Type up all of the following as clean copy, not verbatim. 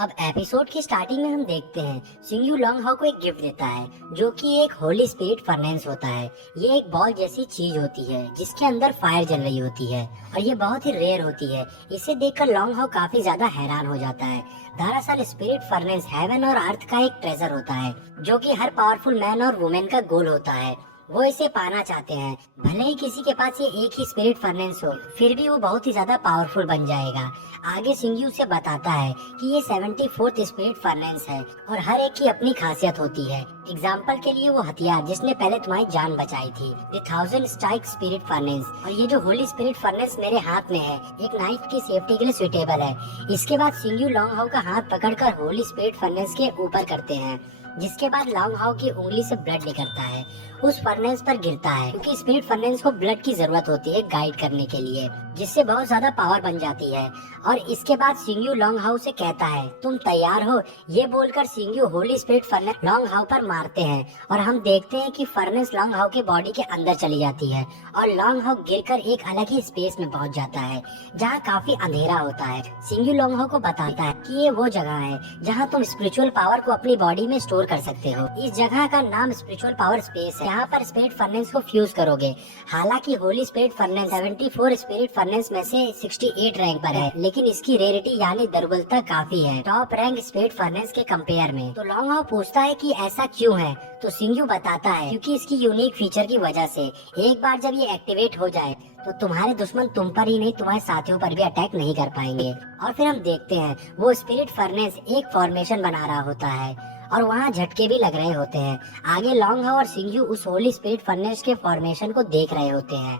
अब एपिसोड की स्टार्टिंग में हम देखते हैं सिंगयू लॉन्ग हाउ को एक गिफ्ट देता है जो कि एक होली स्पिरिट फर्नेस होता है। ये एक बॉल जैसी चीज होती है जिसके अंदर फायर जल रही होती है और ये बहुत ही रेयर होती है। इसे देखकर लॉन्ग हाउ काफी ज्यादा हैरान हो जाता है। दरअसल स्पिरिट फर्नेस हेवन और अर्थ का एक ट्रेजर होता है जो कि हर पावरफुल मैन और वुमेन का गोल होता है। वो इसे पाना चाहते हैं। भले ही किसी के पास ये एक ही स्पिरिट फर्नेस हो, फिर भी वो बहुत ही ज्यादा पावरफुल बन जाएगा। आगे सिंगयू से बताता है कि ये 74th स्पिरिट फर्नेस है और हर एक की अपनी खासियत होती है। एग्जाम्पल के लिए वो हथियार जिसने पहले तुम्हारी जान बचाई थी, द 1000 स्ट्राइक स्पिरिट फर्नेस, और ये जो होली स्पिरिट फर्नेस मेरे हाथ में है, एक नाइफ की सेफ्टी के लिए सुटेबल है। इसके बाद सिंगयू लॉन्ग हाउ का हाथ पकड़कर होली स्पिरिट फर्नेस के ऊपर करते हैं, जिसके बाद लॉन्ग हाउ की उंगली से ब्लड निकलता है, उस फर्नेस पर गिरता है क्योंकि स्पिरिट फर्नेस को ब्लड की जरूरत होती है गाइड करने के लिए, जिससे बहुत ज्यादा पावर बन जाती है। और इसके बाद सिंगयू लॉन्ग हाउ से कहता है तुम तैयार हो। ये बोलकर सिंगयू होली स्पिरिट फर्नेस लॉन्ग हाउ पर मारते हैं और हम देखते हैं कि फर्नेस लॉन्ग हाउ के बॉडी के अंदर चली जाती है और लॉन्ग हाउ गिरकर एक अलग ही स्पेस में पहुंच जाता है जहाँ काफी अंधेरा होता है। सिंगयू लॉन्ग हाउ को बताता है कि ये वो जगह है जहाँ तुम स्पिरिचुअल पावर को अपनी बॉडी में स्टोर कर सकते हो। इस जगह का नाम स्पिरिचुअल पावर स्पेस है। यहाँ पर स्पिरिट फर्नेस को फ्यूज करोगे। हालांकि Holi spirit furnace 74 spirit furnace में से 68 रैंक पर है, लेकिन इसकी रेयरिटी यानी दुर्बलता काफी है टॉप रैंक स्पिरिट फर्नेस के कंपेयर में। तो लॉन्ग हाउ पूछता है कि ऐसा क्यों है, तो सिंगयू बताता है क्योंकि इसकी यूनिक फीचर की वजह से एक बार जब ये एक्टिवेट हो जाए तो तुम्हारे दुश्मन तुम पर ही नहीं तुम्हारे साथियों पर भी अटैक नहीं कर पाएंगे। और फिर हम देखते हैं वो स्पिरिट फर्नेस एक फॉर्मेशन बना रहा होता है और वहाँ झटके भी लग रहे होते हैं। आगे लॉन्ग हाउ और सिंगयू उस होली स्पिरिट फर्नेस के फॉर्मेशन को देख रहे होते हैं।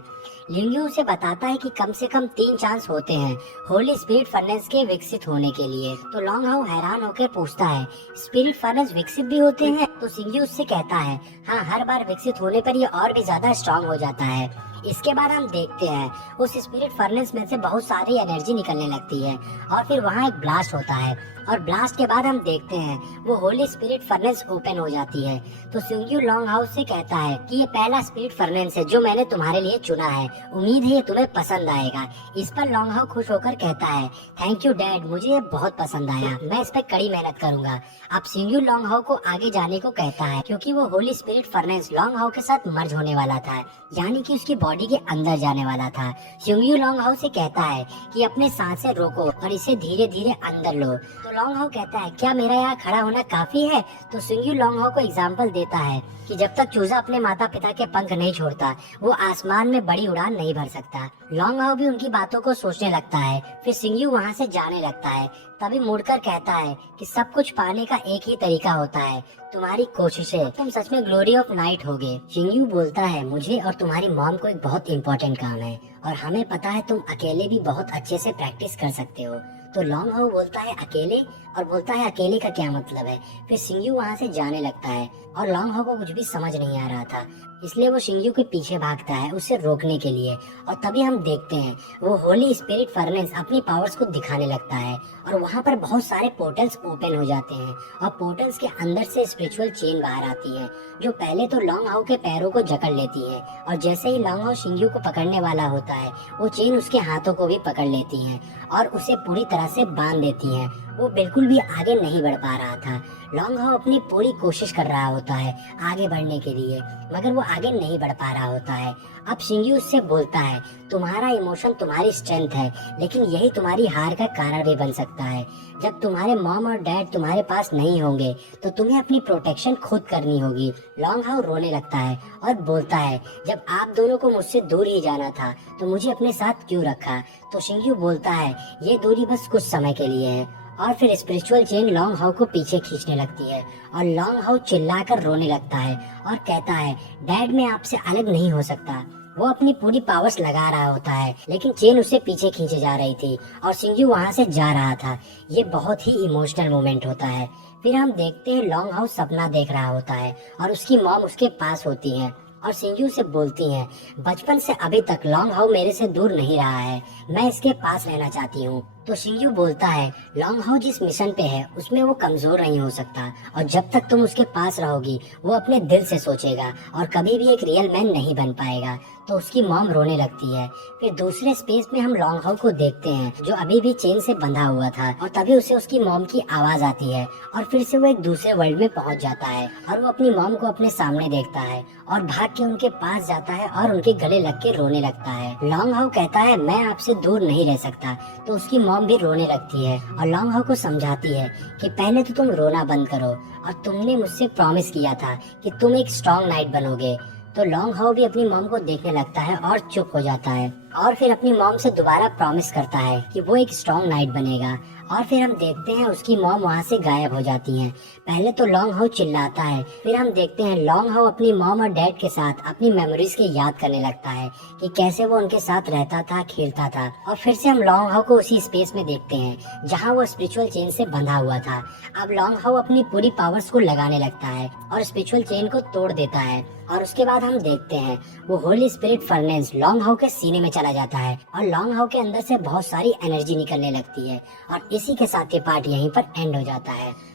लिंगयू से बताता है कि कम से कम 3 चांस होते हैं होली स्पिरिट फर्नेस के विकसित होने के लिए। तो लॉन्ग हाउ हैरान होकर पूछता है स्पिरिट फर्नेस विकसित भी होते हैं? तो सिंगयू उससे कहता है हाँ, हर बार विकसित होने पर ये और भी ज्यादा स्ट्रॉन्ग हो जाता है। इसके बाद हम देखते हैं उस स्पिरिट फर्नेस में से बहुत सारी एनर्जी निकलने लगती है और फिर वहाँ एक ब्लास्ट होता है और ब्लास्ट के बाद हम देखते हैं वो होली स्पिरिट फर्नेस ओपन हो जाती है। तो सिंगयू लॉन्ग हाउ से कहता है कि ये पहला स्पिरिट फर्नेस है जो मैंने तुम्हारे लिए चुना है, उम्मीद है ये तुम्हें पसंद आएगा। इस पर लॉन्ग हाउ खुश होकर कहता है थैंक यू डैड, मुझे ये बहुत पसंद आया, मैं इस पर कड़ी मेहनत करूंगा। अब सिंगयू लॉन्ग हाउ को आगे जाने को कहता है क्योंकि वो होली स्पिरिट फर्नेस लॉन्ग हाउ के साथ मर्ज होने वाला था, यानी कि उसकी बॉडी के अंदर जाने वाला था। सिंगयू लॉन्ग हाउ से कहता है कि अपने सांसें रोको और इसे धीरे धीरे अंदर लो। तो लॉन्ग हाउ कहता है क्या मेरा यहाँ खड़ा होना काफी है? तो सिंगयू लॉन्ग हाउ को एग्जाम्पल देता है कि जब तक चूजा अपने माता पिता के पंख नहीं छोड़ता वो आसमान में बड़ी उड़ान नहीं भर सकता। लॉन्ग हाउ भी उनकी बातों को सोचने लगता है। फिर सिंगयू वहाँ से जाने लगता है, तभी मुड़कर कहता है कि सब कुछ पाने का एक ही तरीका होता है, तुम्हारी कोशिशें, तुम सच में ग्लोरी ऑफ नाइट होगे। सिंगयू बोलता है मुझे और तुम्हारी मॉम को एक बहुत इम्पोर्टेंट काम है और हमें पता है तुम अकेले भी बहुत अच्छे से प्रैक्टिस कर सकते हो। तो लॉन्ग हाउ बोलता है अकेले, और बोलता है अकेले का क्या मतलब है। फिर सिंगयू वहाँ से जाने लगता है और लॉन्ग हाउ को कुछ भी समझ नहीं आ रहा था, इसलिए वो सिंगयू के पीछे भागता है उसे रोकने के लिए। और तभी हम देखते हैं वो होली स्पिरिट फर्नेस अपनी पावर्स को दिखाने लगता है और वहाँ पर बहुत सारे पोर्टल्स ओपन हो जाते हैं और पोर्टल्स के अंदर से स्पिरिचुअल चेन बाहर आती है जो पहले तो लॉन्ग हाउ के पैरों को जकड़ लेती है और जैसे ही लॉन्ग हाउ सिंगयू को पकड़ने वाला होता है वो चेन उसके हाथों को भी पकड़ लेती है और उसे पूरी तरह से बांध देती है। वो बिल्कुल भी आगे नहीं बढ़ पा रहा था। लॉन्ग हाउ अपनी पूरी कोशिश कर रहा होता है आगे बढ़ने के लिए, मगर वो आगे नहीं बढ़ पा रहा होता है। अब सिंगयू उससे बोलता है तुम्हारा इमोशन तुम्हारी स्ट्रेंथ है, लेकिन यही तुम्हारी हार का कारण भी बन सकता है। जब तुम्हारे मॉम और डैड तुम्हारे पास नहीं होंगे तो तुम्हें अपनी प्रोटेक्शन खुद करनी होगी। लॉन्ग हाउ रोने लगता है और बोलता है जब आप दोनों को मुझसे दूर ही जाना था तो मुझे अपने साथ क्यों रखा। तो सिंगयू बोलता है ये दूरी बस कुछ समय के लिए है। और फिर स्पिरिचुअल चेन लॉन्ग हाउ को पीछे खींचने लगती है और लॉन्ग हाउ चिल्लाकर रोने लगता है और कहता है डैड मैं आपसे अलग नहीं हो सकता। वो अपनी पूरी पावर्स लगा रहा होता है लेकिन चेन उसे पीछे खींचे जा रही थी और सिंगयू वहाँ से जा रहा था। ये बहुत ही इमोशनल मोमेंट होता है। फिर हम देखते हैं लॉन्ग हाउ सपना देख रहा होता है और उसकी मॉम उसके पास होती है और सिंगयू से बोलती हैं बचपन से अभी तक लॉन्ग हाउ मेरे से दूर नहीं रहा है, मैं इसके पास रहना चाहती हूँ। तो शिंगयू बोलता है लॉन्ग हाउ जिस मिशन पे है उसमें वो कमजोर नहीं हो सकता, और जब तक तुम उसके पास रहोगी वो अपने दिल से सोचेगा और कभी भी एक रियल मैन नहीं बन पाएगा। तो उसकी मॉम रोने लगती है। फिर दूसरे स्पेस में हम लॉन्ग हाउ को देखते हैं जो अभी भी चेन से बंधा हुआ था, और तभी उसे उसकी मॉम की आवाज आती है और फिर से वो एक दूसरे वर्ल्ड में पहुंच जाता है और वो अपनी मॉम को अपने सामने देखता है और भाग के उनके पास जाता है और उनके गले लग के रोने लगता है। लॉन्ग हाउ कहता है मैं आपसे दूर नहीं रह सकता, तो उसकी मॉम भी रोने लगती है और लॉन्ग हाउ को समझाती है कि पहले तो तुम रोना बंद करो और तुमने मुझसे प्रॉमिस किया था कि तुम एक स्ट्रॉन्ग नाइट बनोगे। तो लॉन्ग हाउ भी अपनी मॉम को देखने लगता है और चुप हो जाता है और फिर अपनी मॉम से दोबारा प्रॉमिस करता है कि वो एक स्ट्रॉन्ग नाइट बनेगा। और फिर हम देखते हैं उसकी मॉम वहाँ से गायब हो जाती हैं। पहले तो लॉन्ग हाउ चिल्लाता है, फिर हम देखते हैं लॉन्ग हाउ अपनी मॉम और डैड के साथ अपनी मेमोरीज के याद करने लगता है कि कैसे वो उनके साथ रहता था, खेलता था। और फिर से हम लॉन्ग हाउ को उसी स्पेस में देखते हैं जहाँ वो स्पिरिचुअल चेन से बंधा हुआ था। अब लॉन्ग हाउ अपनी पूरी पावर्स को लगाने लगता है और स्पिरिचुअल चेन को तोड़ देता है। और उसके बाद हम देखते हैं वो होली स्पिरिट फर्नेस लॉन्ग हाउ के सीने में चला जाता है और लॉन्ग हाउ के अंदर से बहुत सारी एनर्जी निकलने लगती है। और इसी के साथ ये पार्ट यहीं पर एंड हो जाता है।